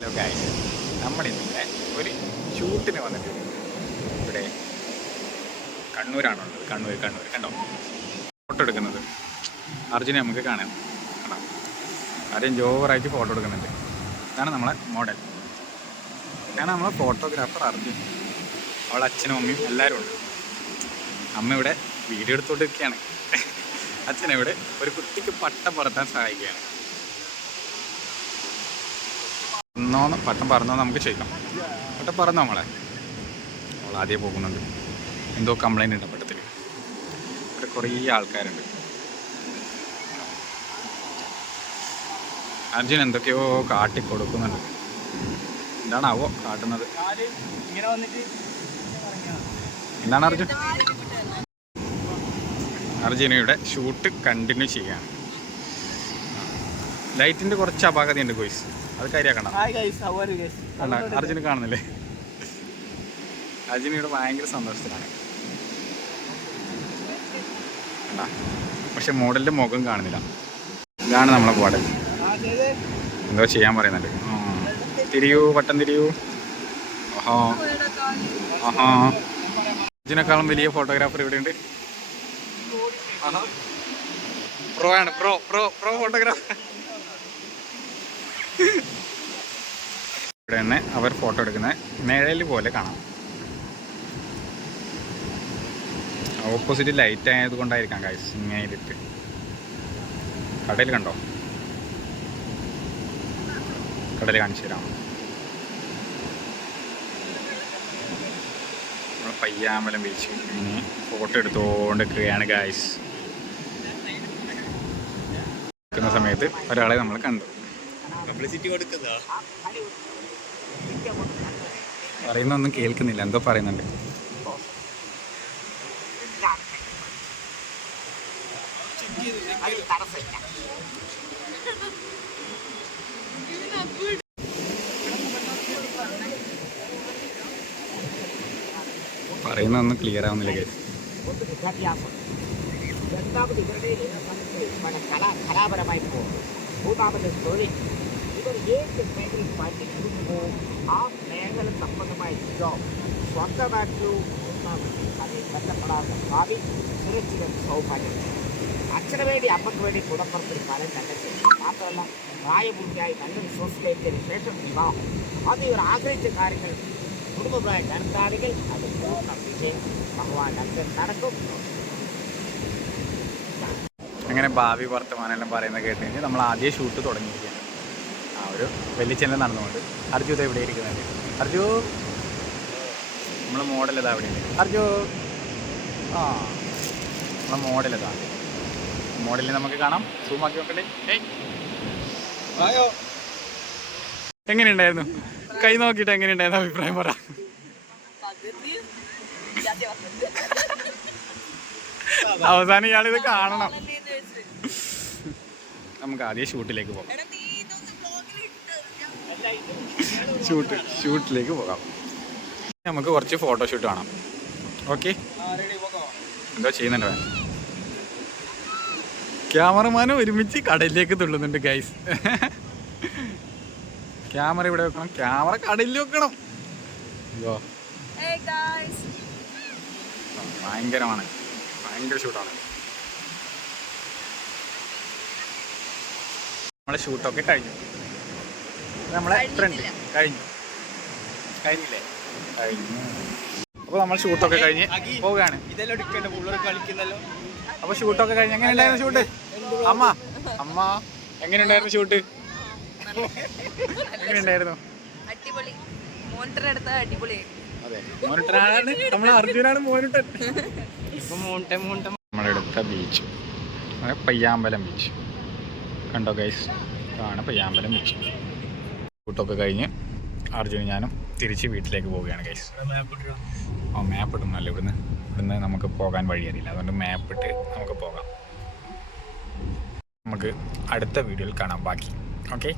Hello guys, നമ്മളിന്നിങ്ങനെ ഒരു ഷൂട്ടിന് വന്നിട്ടുണ്ട്. ഇവിടെ കണ്ണൂരാണുള്ളത്. കണ്ണൂർ കണ്ടോ ഫോട്ടോ എടുക്കുന്നത്. അർജുനെ നമുക്ക് കാണാം. കണ്ടോ, ആദ്യം ജോറായിട്ട് ഫോട്ടോ എടുക്കുന്നുണ്ട്. ഇതാണ് നമ്മളെ മോഡൽ. ഇതാണ് നമ്മളെ ഫോട്ടോഗ്രാഫർ അർജുൻ. അവളെ അച്ഛനും അമ്മയും എല്ലാവരും ഉണ്ട്. അമ്മ ഇവിടെ വീഡിയോ എടുത്തുകൊണ്ടിരിക്കുകയാണ്. അച്ഛനിവിടെ ഒരു കുട്ടിക്ക് പട്ടം പറത്താൻ സഹായിക്കുകയാണ്. പട്ടം പറന്നോ നമുക്ക് ചോദിക്കാം. പട്ടം പറന്നോ അവൾ ആദ്യം പോകുന്നുണ്ട്. എന്തോ കംപ്ലൈൻറ്റ് ഉണ്ട് പട്ടത്തിൽ. ഇവിടെ കുറേ ആൾക്കാരുണ്ട്. അർജുൻ എന്തൊക്കെയോ കാട്ടിക്കൊടുക്കുന്നുണ്ട്. എന്താണാവോ കാട്ടുന്നത്? എന്താണ് അർജുനയുടെ ഷൂട്ട് കണ്ടിന്യൂ ചെയ്യാണ്. ലൈറ്റിൻ്റെ കുറച്ച് അപാകതയുണ്ട് ഗോയ്സ്, അത് കാര്യമാക്കണ്ട. അർജുന് കാണുന്നില്ലേ? അർജുനയുടെ ഭയങ്കര സന്തോഷത്തിലാണ്. പക്ഷെ മോഡലിൻ്റെ മുഖം കാണുന്നില്ല. ഇതാണ് നമ്മളെ മോഡൽ. എന്തോ ചെയ്യാൻ പറയുന്നുണ്ട്. തിരിയൂ, പട്ടം തിരിയൂ. ഓഹോ ആഹാ, അർജുനേക്കാളും വലിയ ഫോട്ടോഗ്രാഫർ ഇവിടെ ഉണ്ട്. പ്രോ ആണ്, പ്രോ ഫോട്ടോഗ്രാഫർ. ഇവിടെ തന്നെ അവർ ഫോട്ടോ എടുക്കുന്ന നിഴൽ പോലെ കാണാം. ഓപ്പോസിറ്റ് ലൈറ്റ് ആയത് കൊണ്ടായിരിക്കാം ഗൈസ് ഇങ്ങനെ ഇരുട്ട്. കടയിൽ കണ്ടോ? കടയിൽ കാണിച്ചു തരാം. നമ്മൾ പയ്യാമ്പലം ബീച്ച് ഇങ്ങനെ ഫോട്ടോ എടുത്തുകൊണ്ടിരിക്കുകയാണ് ഗൈസ്. നിൽക്കുന്ന സമയത്ത് ഒരാളെ നമ്മൾ കണ്ടു. പറയുന്നൊന്നും കേൾക്കുന്നില്ല, എന്തോ പറയുന്നുണ്ട്. പറയുന്നൊന്നും ക്ലിയർ ആവുന്നില്ല കേസ്. കലാപരമായി പോകും. മൂന്നാമത്തെ തൊഴിൽ ഇവർ ഏത് മേഖലയിൽ പഠിക്കുന്നുവോ ആ മേഖല സംബന്ധമായ ജോബ് സ്വന്തമാക്കൂ. അതിൽ ബന്ധപ്പെടാത്ത ഭാവി സുരക്ഷിത സൗഭാഗ്യം. അച്ഛന് വേണ്ടി അമ്മയ്ക്ക് വേണ്ടി കുടപ്പുറത്തിൽ ഫലം കണ്ടെത്തി. മാത്രമല്ല പ്രായപൂർത്തിയായി നല്ലൊരു സോസിലേറ്റതിന് ശേഷം വിവാഹം. അത് ഇവർ ആഗ്രഹിച്ച കാര്യങ്ങൾ കുടുംബപ്രായ നടത്താറുകൾ അത് പൂർണ്ണ വിജയം. ഭഗവാൻ അച്ഛൻ നടക്കും. അങ്ങനെ ഭാവി വർത്തമാനെല്ലാം പറയുന്നത് കേട്ട് കഴിഞ്ഞാൽ നമ്മൾ ആദ്യം ഷൂട്ട് തുടങ്ങിയിരിക്കുകയാണ്. ആ ഒരു വെള്ളിച്ചെല്ലാം നടന്നുകൊണ്ട്. അർജു ഇത് എവിടെ ഇരിക്കുന്നുണ്ട്? അർജു, നമ്മളെ മോഡൽ ഇതാ അവിടെ ഉണ്ട്. അർജു, ആ നമ്മളെ മോഡൽ ഇതാ. മോഡലിൽ നമുക്ക് കാണാം. സൂമാക്കി നോക്കണ്ടേ? എങ്ങനെയുണ്ടായിരുന്നു? കൈ നോക്കിയിട്ട് എങ്ങനെയുണ്ടായിരുന്നു അഭിപ്രായം പറ. അവസാനം ഇയാളിത് കാണണം. നമുക്ക് ആദ്യം ഷൂട്ടിലേക്ക് പോകാം. ഷൂട്ടിലേക്ക് പോകാം. നമുക്ക് കുറച്ച് ഫോട്ടോഷൂട്ട് കാണാം. ഓക്കെ, എന്തോ ചെയ്യുന്നുണ്ട്. ക്യാമറമാനും ഒരുമിച്ച് കടലിലേക്ക് തുള്ളുന്നുണ്ട് ഗൈസ്. ക്യാമറ ഇവിടെ വെക്കണം, ക്യാമറ കടലിൽ വെക്കണം. അയ്യോ, ഭയങ്കരമാണ്, ഭയങ്കര ഷൂട്ടാണ്. നമ്മളെ ഷൂട്ടൊക്കെ കഴിഞ്ഞു. നമ്മളെ ഫ്രണ്ട് കഴിഞ്ഞില്ലേ? അപ്പോൾ നമ്മൾ ഷൂട്ടൊക്കെ കഴിഞ്ഞ് പോവുകയാണ്. അപ്പോൾ ഷൂട്ടൊക്കെ കഴിഞ്ഞ് എങ്ങനെയുണ്ടായിരുന്നു ഷൂട്ട്? അമ്മ എങ്ങനെയുണ്ടായിരുന്നു ഷൂട്ട്? എങ്ങനെയുണ്ടായിരുന്നു? അതെ, മോണിറ്ററാണ് നമ്മൾ. അർജുനാണ് മോണിറ്റർ. നമ്മളെടുത്ത ബീച്ച് പയ്യാമ്പലം ബീച്ച് കണ്ടോ ഗൈസ്? ഇതാണ് പയ്യാമ്പലം ബീച്ച്. ഷൂട്ടൊക്കെ കഴിഞ്ഞ് അർജുനും ഞാനും തിരിച്ച് വീട്ടിലേക്ക് പോവുകയാണ് ഗൈസ്. മാപ്പ് ഇടുന്നല്ലോ. ഇവിടുന്ന് നമുക്ക് പോകാൻ വഴി അറിയില്ല, അതുകൊണ്ട് മാപ്പ് ഇട്ട് നമുക്ക് പോകാം. നമുക്ക് അടുത്ത വീഡിയോയിൽ കാണാം ബാക്കി. ഓക്കെ.